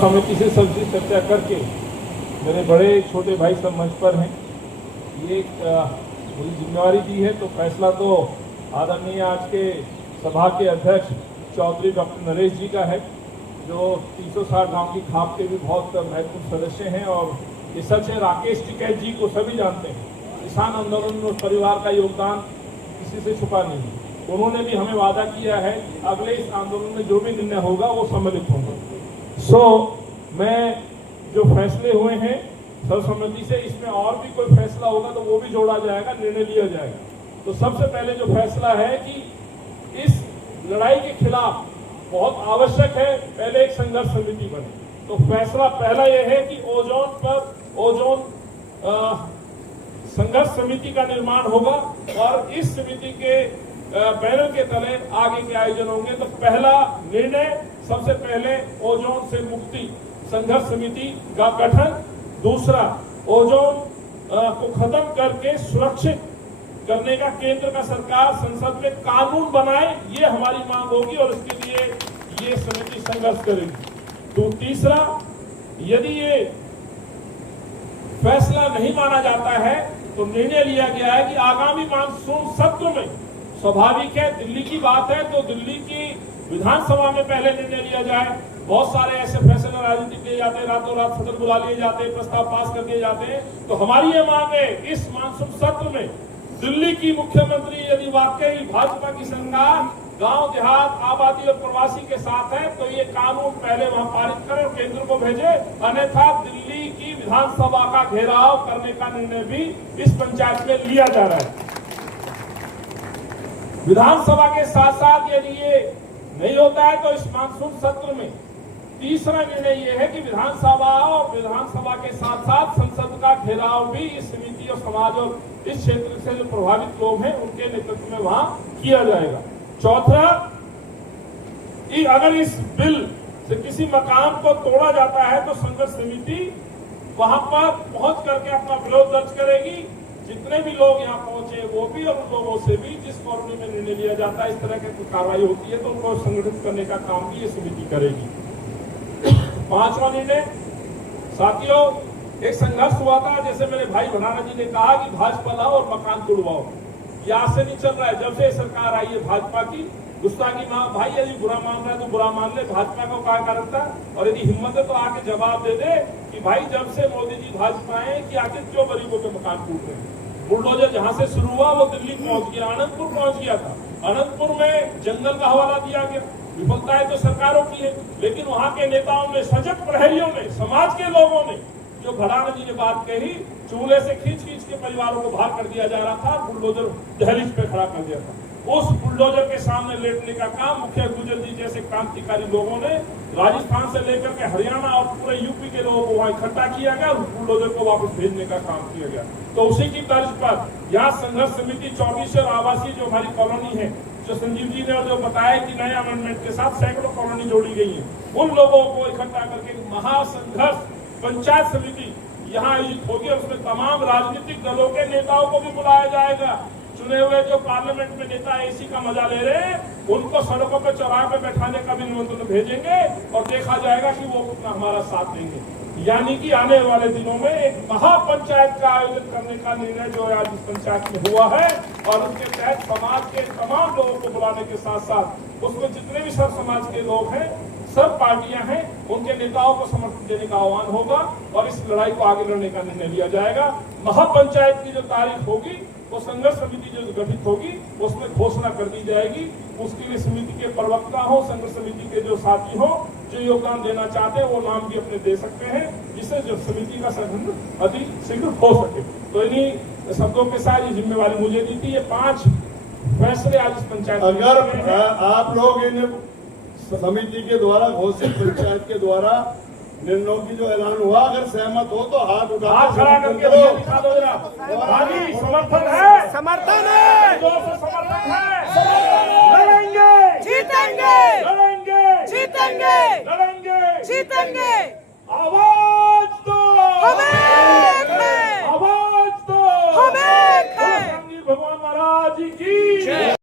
समिति से सबसे चर्चा करके मेरे बड़े छोटे भाई सब मंच पर हैं। ये एक मुझे जिम्मेवारी दी है, तो फैसला तो आदरणीय आज के सभा के अध्यक्ष चौधरी डॉक्टर नरेश जी का है, जो 360 गांव की खाप के भी बहुत महत्वपूर्ण सदस्य हैं। और ये सच है, राकेश टिकैत जी को सभी जानते हैं। किसान आंदोलन में परिवार का योगदान किसी से छुपा नहीं है। उन्होंने भी हमें वादा किया है अगले इस आंदोलन में जो भी निर्णय होगा वो सम्मिलित होगा। मैं जो फैसले हुए हैं सर्वसम्मति से, इसमें और भी कोई फैसला होगा तो वो भी जोड़ा जाएगा, निर्णय लिया जाएगा। तो सबसे पहले जो फैसला है कि इस लड़ाई के खिलाफ बहुत आवश्यक है पहले एक संघर्ष समिति बने। तो फैसला पहला यह है कि ओजोन संघर्ष समिति का निर्माण होगा और इस समिति के बैनर के तले आगे के आयोजन होंगे। तो पहला निर्णय सबसे पहले ओजोन से मुक्ति संघर्ष समिति का गठन। दूसरा, ओजोन को खत्म करके सुरक्षित करने का केंद्र का सरकार संसद में कानून बनाए, ये हमारी मांग होगी और इसके लिए ये समिति संघर्ष करेगी। तो तीसरा, यदि ये फैसला नहीं माना जाता है तो निर्णय लिया गया है कि आगामी मानसून सत्र में, स्वाभाविक है दिल्ली की बात है तो दिल्ली की विधानसभा में पहले निर्णय लिया जाए। बहुत सारे ऐसे फैसले राजनीतिक लिए जाते हैं, रातों रात सदन बुला लिए जाते हैं, प्रस्ताव पास कर दिए जाते हैं। तो हमारी ये मांग है इस मानसून सत्र में दिल्ली की मुख्यमंत्री यदि वाकई भाजपा की सरकार गांव देहात आबादी और प्रवासी के साथ है तो ये कानून पहले वहां पारित करे और केंद्र को भेजे, अन्यथा दिल्ली की विधानसभा का घेराव करने का निर्णय भी इस पंचायत में लिया जा रहा है। विधानसभा के साथ साथ यदि ये नहीं होता है तो इस मानसून सत्र में तीसरा निर्णय ये है कि विधानसभा और विधानसभा के साथ साथ संसद का घेराव भी इस समिति और समाज और इस क्षेत्र से जो प्रभावित लोग हैं उनके नेतृत्व में वहां किया जाएगा। चौथा, अगर इस बिल से किसी मकाम को तोड़ा जाता है तो संघर्ष समिति वहां पर पहुंच करके अपना विरोध दर्ज करेगी। जितने भी लोग यहाँ पहुंचे वो भी और उन लोगों से भी जिस कॉलोनी में निर्णय लिया जाता है इस तरह की कार्रवाई होती है तो उनको संगठित करने का काम भी ये समिति करेगी। पांचवा निर्णय, साथियों, एक संघर्ष हुआ था, जैसे मेरे भाई भंडारा जी ने कहा कि भाजपा लाओ और मकान तोड़वाओ। ये आज से नहीं चल रहा है, जब से सरकार आई है भाजपा की गुस्ताखी भाई यदि बुरा मान रहा है तो बुरा मान ले, भाजपा को क्या करता, और यदि हिम्मत है तो आके जवाब दे दे कि भाई जब से मोदी जी भाजपा आए कि आखिर क्यों गरीबों के मकान टूट रहे हैं। बुलडोजर जहां से शुरू हुआ वो दिल्ली पहुंच गया, अनंतपुर पहुंच गया था। अनंतपुर में जंगल का हवाला दिया गया। विफलताएं तो सरकारों की है, लेकिन वहां के नेताओं ने, सजग प्रहरियों ने, समाज के लोगों ने, जो भंडारा जी ने बात कही, चूल्हे से खींच के परिवारों को बाहर कर दिया जा रहा था, बुलडोजर दहलीज पे खड़ा कर दिया था। उस बुलडोजर के सामने लेटने का काम मुखिया गुजर जी जैसे क्रांतिकारी लोगों ने राजस्थान से लेकर के हरियाणा और पूरे यूपी के लोगों को वहां इकट्ठा किया गया और बुलडोजर को वापस भेजने का काम किया गया। तो उसी की तर्ज पर यहाँ संघर्ष समिति 24 और आवासीय जो हमारी कॉलोनी है, जो संजीव जी ने जो बताया कि नए अमेंडमेंट के साथ सैकड़ों कॉलोनी जोड़ी गई है, उन लोगों को इकट्ठा करके महासंघर्ष पंचायत समिति यहाँ आयोजित होगी और उसमें तमाम राजनीतिक दलों के नेताओं को भी बुलाया जाएगा। चुने हुए जो पार्लियामेंट में नेता एसी का मजा ले रहे हैं उनको सड़कों पे चौराहे पे बैठाने का भी निमंत्रण भेजेंगे और देखा जाएगा कि वो कितना हमारा साथ देंगे। यानी कि आने वाले दिनों में एक महापंचायत का आयोजन करने का निर्णय जो आज इस पंचायत में हुआ है और उसके तहत समाज के तमाम लोगों को बुलाने के साथ साथ उसमें जितने भी सब समाज के लोग हैं, सब पार्टियां हैं, उनके नेताओं को समर्थन देने का आह्वान होगा और इस लड़ाई को आगे लड़ने का निर्णय लिया जाएगा। महापंचायत की जो तारीख होगी वो संघर्ष समिति जो गठित होगी उसमें घोषणा कर दी जाएगी। उसके लिए समिति के प्रवक्ता हो, संघर्ष समिति के जो साथी हो, जो योगदान देना चाहते हैं वो नाम भी अपने दे सकते हैं, जिससे जो समिति का संगठन अति शीघ्र हो सके। तो इन्हीं शब्दों के साथ ये जिम्मेवारी मुझे दी थी। ये 5 फैसले आज इस पंचायत अगर आप लोग इन समिति के द्वारा घोषित पंचायत के द्वारा निर्णयों की जो ऐलान हुआ, अगर सहमत हो तो हाथ उठा, हाथ खड़ा करके दिखा दो जरा। समर्थन है, समर्थन है, समर्थन है।